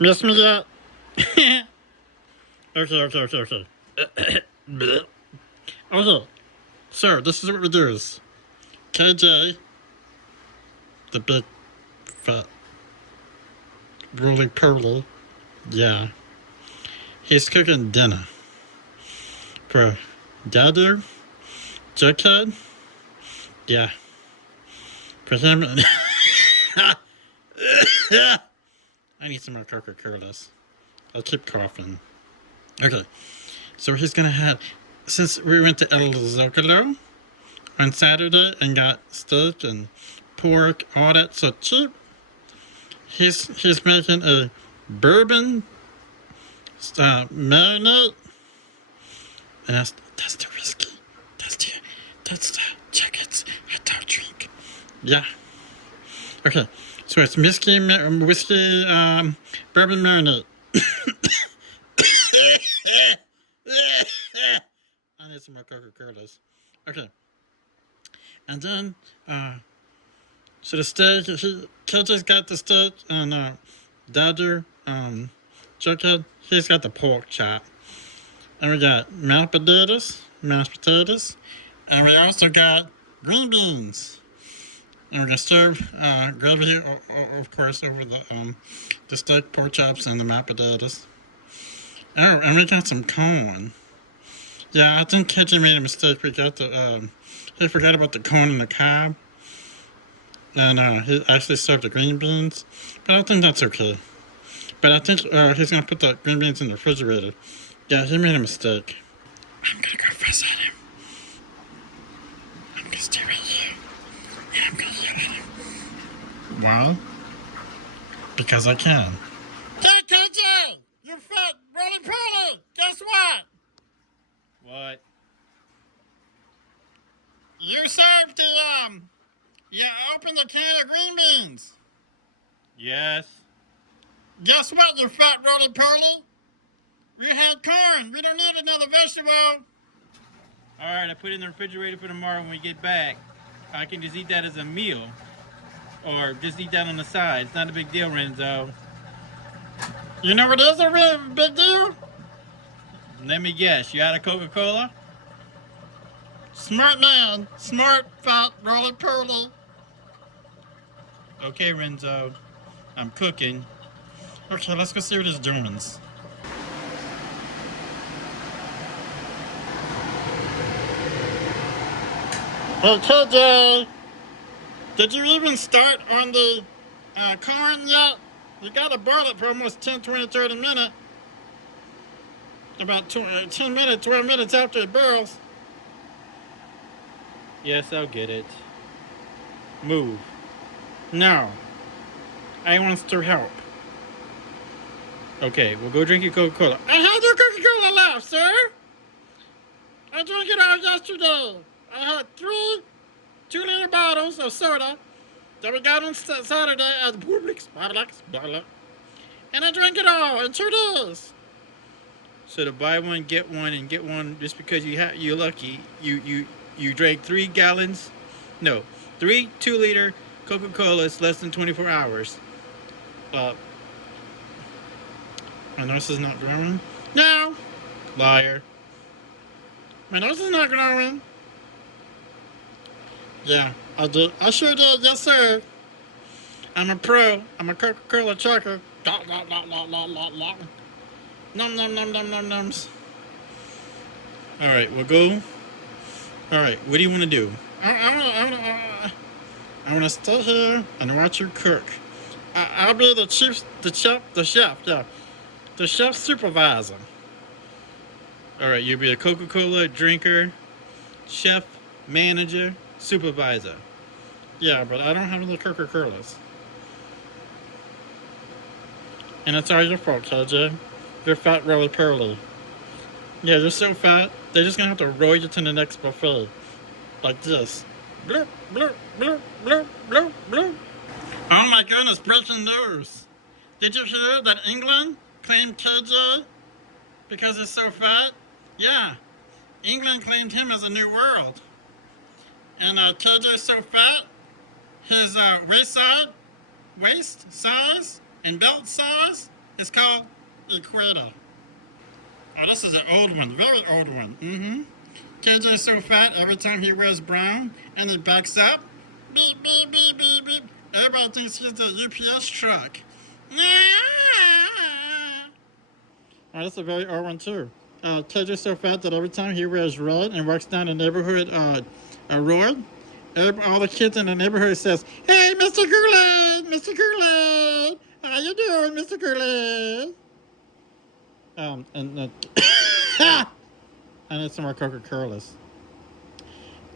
Miss me yet? Okay. Okay, so this is what we do is KJ, the big fat roly poly, yeah, he's cooking dinner for Dadu, Jughead, yeah, for him and I need some more Coca-Colas. I keep coughing. Okay, so he's gonna have, since we went to El Zocalo on Saturday and got steak and pork, all that so cheap, he's making a bourbon marinade, and that's the whiskey. That's the Jughead's I don't drink. Yeah. Okay, so it's whiskey bourbon marinade. I need some more Coca-Colas. Okay. And then, so the steak, KJ's got the steak, and Dadu, Jughead, he's got the pork chop. And we got mashed potatoes, and we also got green beans. And we're gonna serve gravy, of course, over the steak, pork chops, and the mashed potatoes. Oh, and we got some corn. Yeah, I think KJ made a mistake. We got the he forgot about the corn and the cob, and he actually served the green beans. But I think that's okay. But I think he's gonna put the green beans in the refrigerator. Yeah, he made a mistake. I'm gonna go fuss at him. I'm gonna stay right here. And I'm gonna yell at him. Why? Because I can. Hey, KJ! You fat roly-poly! Guess what? What? You served the, you opened the can of green beans. Yes. Guess what, you fat roly-poly? We had corn. We don't need another vegetable. Alright, I put it in the refrigerator for tomorrow when we get back. I can just eat that as a meal. Or just eat that on the side. It's not a big deal, Renzo. You know what is a real big deal? Let me guess, you out of Coca-Cola? Smart man. Smart, fat, roly-poly. Okay, Renzo. I'm cooking. Okay, let's go see what he's doing. Hey, KJ! Did you even start on the corn yet? You gotta boil it for almost 10, 20, 30 minutes. About 10 minutes, 12 minutes after it boils. Yes, I'll get it. Move. No. I want to help. Okay, well go drink your Coca-Cola. I had your Coca-Cola left, sir. I drank it all yesterday. I had 3 2-liter bottles of soda that we got on Saturday at Publix. And I drank it all in 2 days. So to buy one, get one, and get one just because you're lucky. You drank 3 gallons, no, 3 2-liter Coca-Colas less than 24 hours. My nose is not growing. No. Liar. My nose is not growing. Yeah, I did. I sure did. Yes, sir. I'm a pro. I'm a Coca-Cola chucker. Nom nom nom nom nom noms. All right, we'll go. All right, what do you want to do? I want to stay here and watch you cook. I'll be the chef, yeah. The chef supervisor. All right, you'll be a Coca-Cola drinker, chef, manager, supervisor. Yeah, but I don't have any Coca-Colas. And it's all your fault, KJ. You're fat, roly-poly. Yeah, you're so fat, they're just gonna have to roll you to the next buffet. Like this. Bloop, bloop, bloop, bloop, bloop, bloop. Oh my goodness, breaking news. Did you hear that England claimed KJ because he's so fat? Yeah, England claimed him as a new world. And KJ's so fat, his waist size and belt size It's called Equator. Oh, this is an old one, very old one. Mm-hmm. KJ's so fat every time he wears brown and he backs up. Beep, beep, beep, beep, beep. Everybody thinks he's the UPS truck. Oh, that's a very old one, too. KJ's so fat that every time he wears red and walks down the neighborhood road, all the kids in the neighborhood says, "Hey, Mr. Gurley! Mr. Gurley! How you doing, Mr. Gurley?" And I need some more Coca-Colas.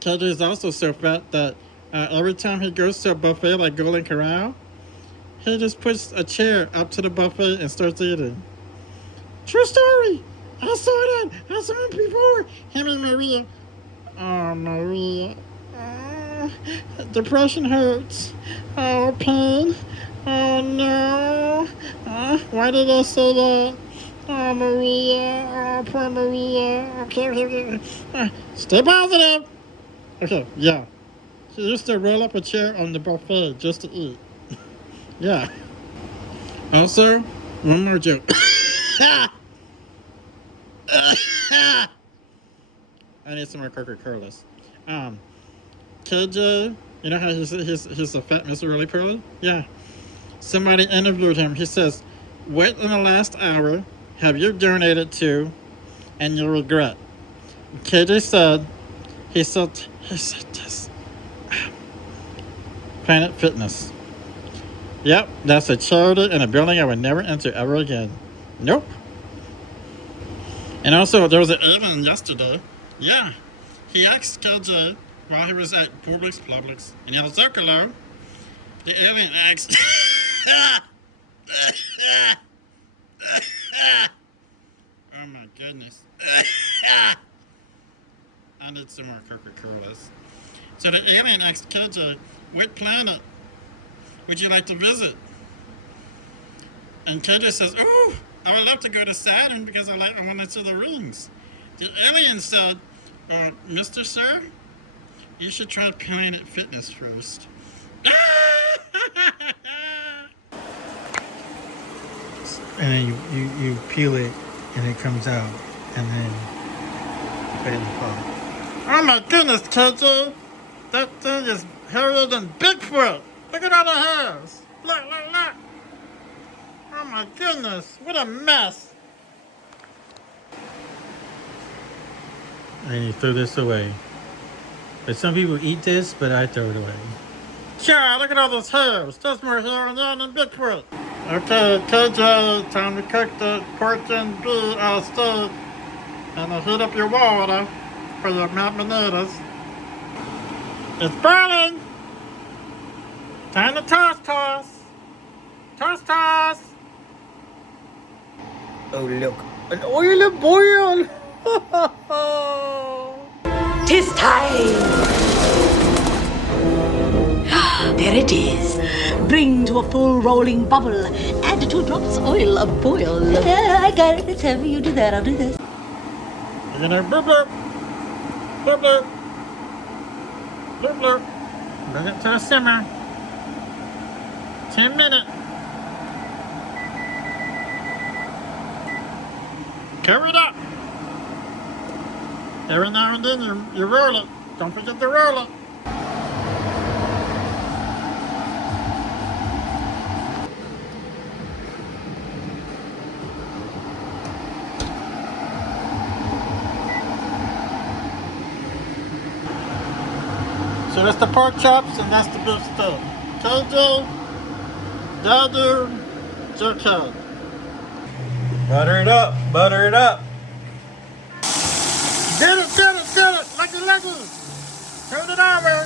KJ is also so fat that every time he goes to a buffet like Golden Corral, he just puts a chair up to the buffet and starts eating. True story. I saw that. I saw it before. Him and Maria. Oh, Maria. Depression hurts. Oh, pain. Oh, no. Why did I say that? Oh, Maria. Oh, poor Maria. Okay. Stay positive. Okay, yeah. She used to roll up a chair on the buffet just to eat. Yeah. Also, one more joke. I need some more Coca-Colas. KJ, you know how he's a fat Mr. Really Pearly? Yeah. Somebody interviewed him. He says, "What in the last hour have you donated to and you regret?" KJ said, he said this. Planet Fitness. Yep, that's a charity and a building I would never enter ever again. Nope. And also, there was an alien yesterday. Yeah. He asked KJ while he was at Publix in El Zocalo. The alien asked. Oh my goodness. I need some more Coca-Colas. So the alien asked KJ, "What planet would you like to visit?" And KJ says, "Oh, I would love to go to Saturn because I want to see the rings." The alien said, "Mr. Sir, you should try Planet Fitness first." And then you peel it, and it comes out, and then you put it in the pot. Oh my goodness, KJ! That thing is hairier than Bigfoot! Look at all the hairs! Look! Oh my goodness, what a mess! And you throw this away. But some people eat this, but I throw it away. Yeah, look at all those hairs! There's more hair on there than Bigfoot! Okay, KJ, time to cook the pork and beef steak. And heat up your water for your marinades. It's boiling! Time to toss! Toss! Oh, look. An oily boil! "'Tis time! There it is. Bring to a full rolling bubble. Add 2 drops oil of boil. I got it. It's heavy. You do that. I'll do this. You're gonna bloop. Bloop. Bring it to the simmer. 10 minutes. Cover it up. Every now and then you roll it. Don't forget to roll it. So that's the pork chops and that's the beef steak. KJ, Daddy, Jughead. Butter it up. Get it! Lucky! Turn it over!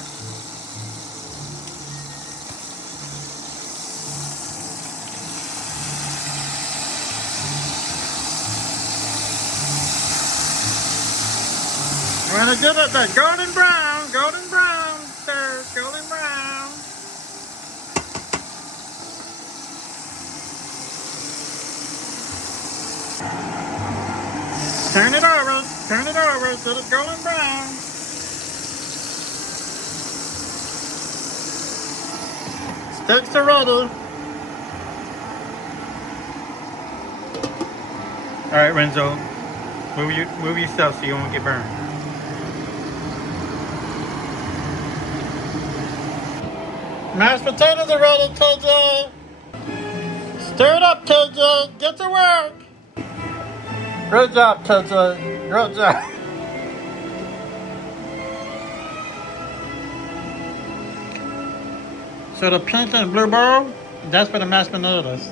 We're gonna give it that golden brown, sir, golden brown. Turn it over, get it golden brown. Steaks are ready. right, Renzo, move yourself so you won't get burned. Mashed potatoes are ready, KJ. Stir it up, KJ. Get to work. Good job, KJ. Good job. So the pink and blue bowl, that's for the mashed potatoes.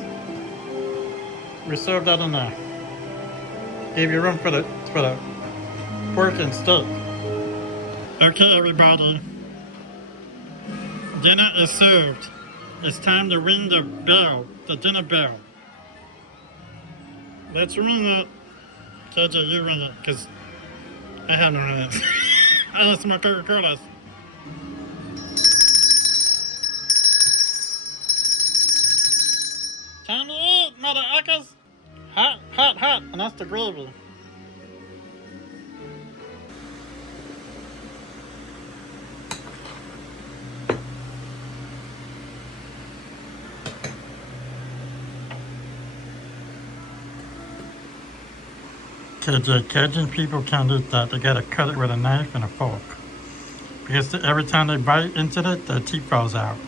We served that in there. Gave you room for the pork and steak. Okay, everybody. Dinner is served. It's time to ring the bell, the dinner bell. Let's ring it. KJ, you ring it, because I haven't ring it. I want some more Coca-Colas. Time to eat, mother uckers. Hot, hot, hot, and that's the gravy. KJ, Cajun people can't eat that. They gotta cut it with a knife and a fork. Because every time they bite into it, their teeth falls out.